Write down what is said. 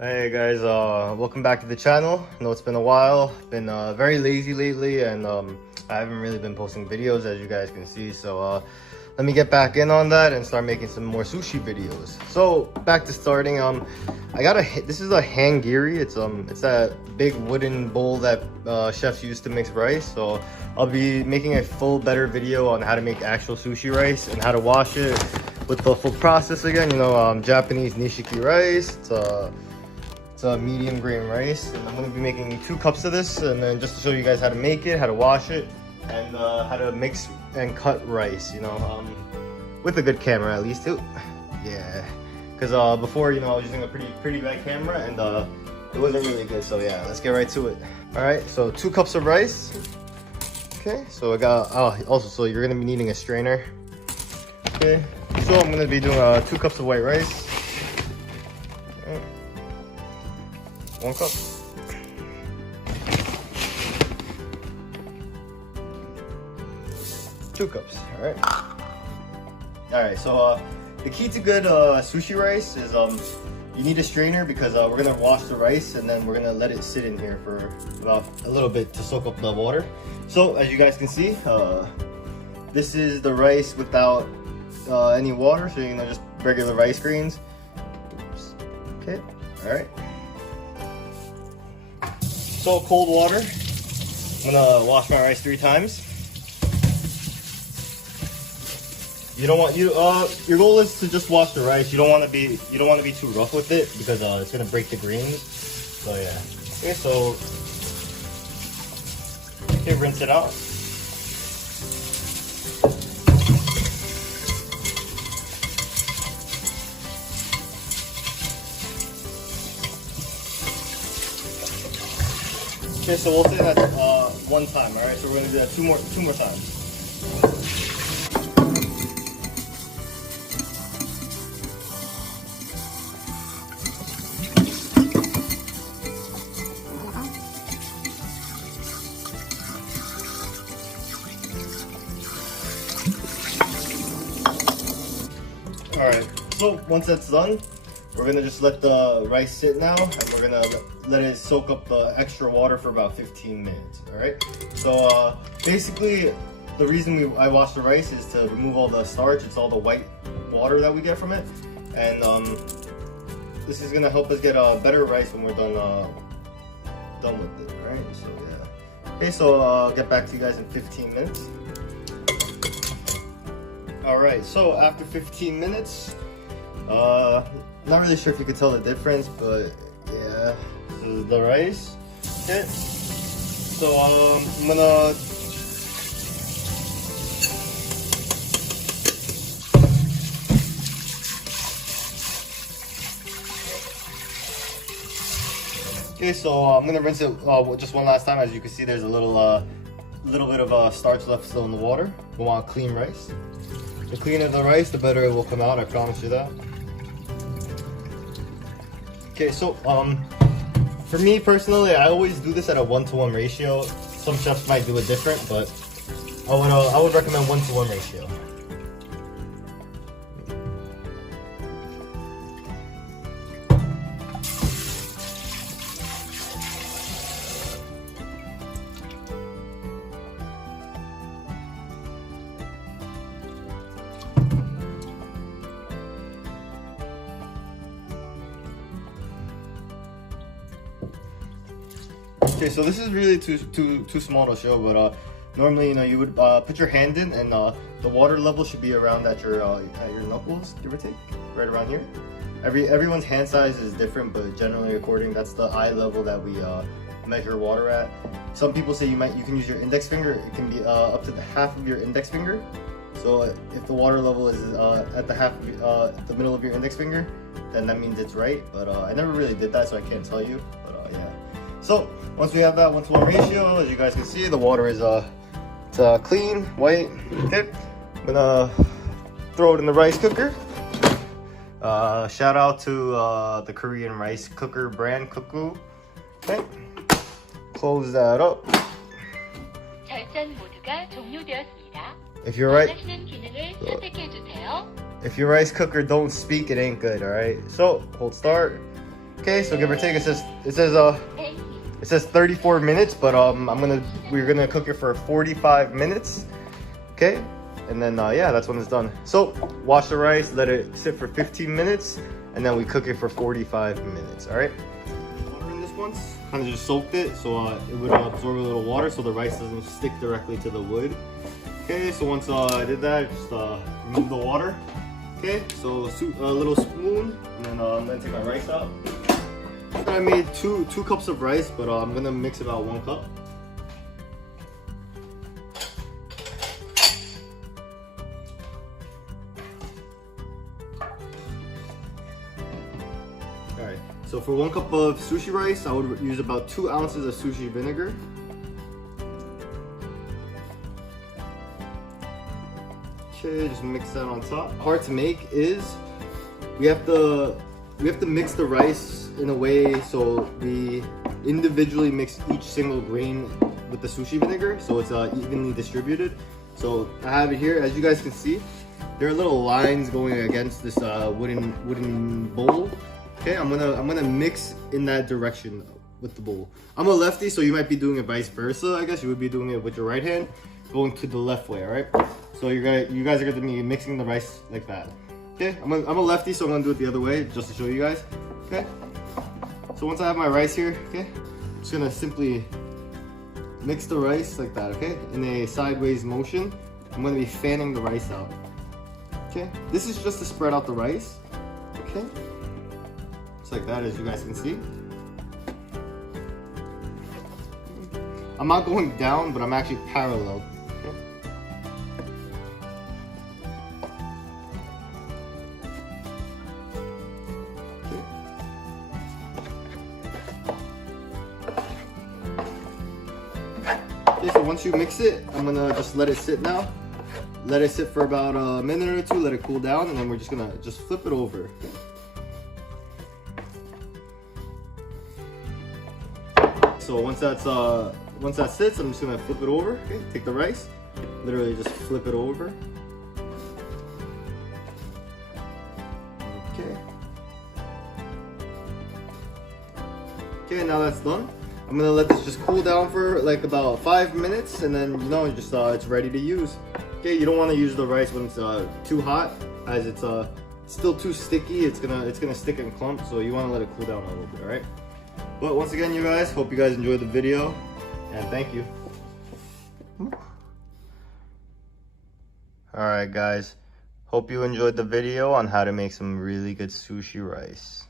Hey guys, welcome back to the channel. I know it's been a while. Been very lazy lately, and I haven't really been posting videos, as you guys can see. So let me get back in on that and start making some more sushi videos. So back to starting. This is a hangiri. It's that big wooden bowl that chefs use to mix rice. So I'll be making a full better video on how to make actual sushi rice and how to wash it with the full process again. You know, Japanese nishiki rice. It's a medium grain rice, and I'm going to be making 2 cups of this, and then just to show you guys how to make it, how to wash it, and how to mix and cut rice, you know, with a good camera at least too. Yeah, because before, you know, I was using a pretty bad camera, and it wasn't really good. So yeah, let's get right to it. All right, so 2 cups of rice. Okay, so I got also, so you're going to be needing a strainer. Okay, so I'm going to be doing 2 cups of white rice. 1 cup. 2 cups. All right, so the key to good sushi rice is you need a strainer, because we're gonna wash the rice and then we're gonna let it sit in here for about a little bit to soak up the water. So as you guys can see, this is the rice without any water, so you know, just regular rice grains. Oops. Okay, all right. So cold water. I'm gonna wash my rice 3 times. You don't want your goal is to just wash the rice. You don't want to be too rough with it, because it's gonna break the grains. So yeah. Okay, so rinse it out. Okay, so we'll say that 1 time. All right, so we're gonna do that two more times. All right, so once that's done, we're gonna just let the rice sit now, and we're gonna let it soak up the extra water for about 15 minutes. All right. So basically, the reason I wash the rice is to remove all the starch. It's all the white water that we get from it, and this is gonna help us get better rice when we're done with it. All right. So yeah. Okay. So I'll get back to you guys in 15 minutes. All right. So after 15 minutes. Not really sure if you could tell the difference, but yeah, this is the rice. Okay, so I'm gonna rinse it just one last time. As you can see, there's a little bit of starch left still in the water. We want clean rice. The cleaner the rice, the better it will come out. I promise you that. Okay, so for me personally, I always do this at a 1-to-1 ratio. Some chefs might do it different, but I would recommend 1-to-1 ratio. Okay, so this is really too small to show, but normally, you know, you would put your hand in, and the water level should be around at your knuckles, give or take, right around here. Everyone's hand size is different, but generally according, that's the eye level that we measure water at. Some people say you can use your index finger. It can be up to the half of your index finger. So if the water level is at the middle of your index finger, then that means it's right. But I never really did that, so I can't tell you. But yeah. So once we have that 1-to-1 ratio, as you guys can see, the water is it's clean, white. Okay, I'm gonna throw it in the rice cooker. Shout out to the Korean rice cooker brand, Cuckoo. Okay, close that up. If your rice cooker don't speak, it ain't good. All right. So hold start. Okay, so give or take, it says 34 minutes, but we're gonna cook it for 45 minutes. Okay, and then yeah, that's when it's done. So wash the rice, let it sit for 15 minutes, and then we cook it for 45 minutes. All right. Water in this once, kind of just soaked it, so it would absorb a little water, so the rice doesn't stick directly to the wood. Okay, so once I did that, just remove the water. Okay, so a little spoon, and then I'm gonna take my rice out. I made two cups of rice, but I'm gonna mix about 1 cup. All right, so for 1 cup of sushi rice, I would use about 2 ounces of sushi vinegar. Okay, just mix that on top. Hard to make is we have to mix the rice in a way so we individually mix each single grain with the sushi vinegar so it's evenly distributed. So I have it here, as you guys can see, there are little lines going against this wooden bowl. Okay, I'm gonna mix in that direction with the bowl. I'm a lefty, so you might be doing it vice versa. I guess you would be doing it with your right hand, going to the left way. All right. So you guys are gonna be mixing the rice like that. Okay, I'm a lefty, so I'm gonna do it the other way just to show you guys. Okay. So once I have my rice here, okay, I'm just gonna simply mix the rice like that. Okay, in a sideways motion. I'm gonna be fanning the rice out. Okay, this is just to spread out the rice. Okay, just like that, as you guys can see. I'm not going down, but I'm actually parallel. Okay, so once you mix it, I'm gonna just let it sit now. Let it sit for about a minute or two, let it cool down, and then we're just gonna flip it over. So once that sits, I'm just gonna flip it over. Okay, take the rice, literally just flip it over. Okay. Okay, now that's done. I'm gonna let this just cool down for like about 5 minutes, and then just it's ready to use. Okay, you don't want to use the rice when it's too hot, as it's still too sticky. It's gonna stick and clump, so you want to let it cool down a little bit. All right. But once again, you guys, hope you guys enjoyed the video, and thank you. All right, guys. Hope you enjoyed the video on how to make some really good sushi rice.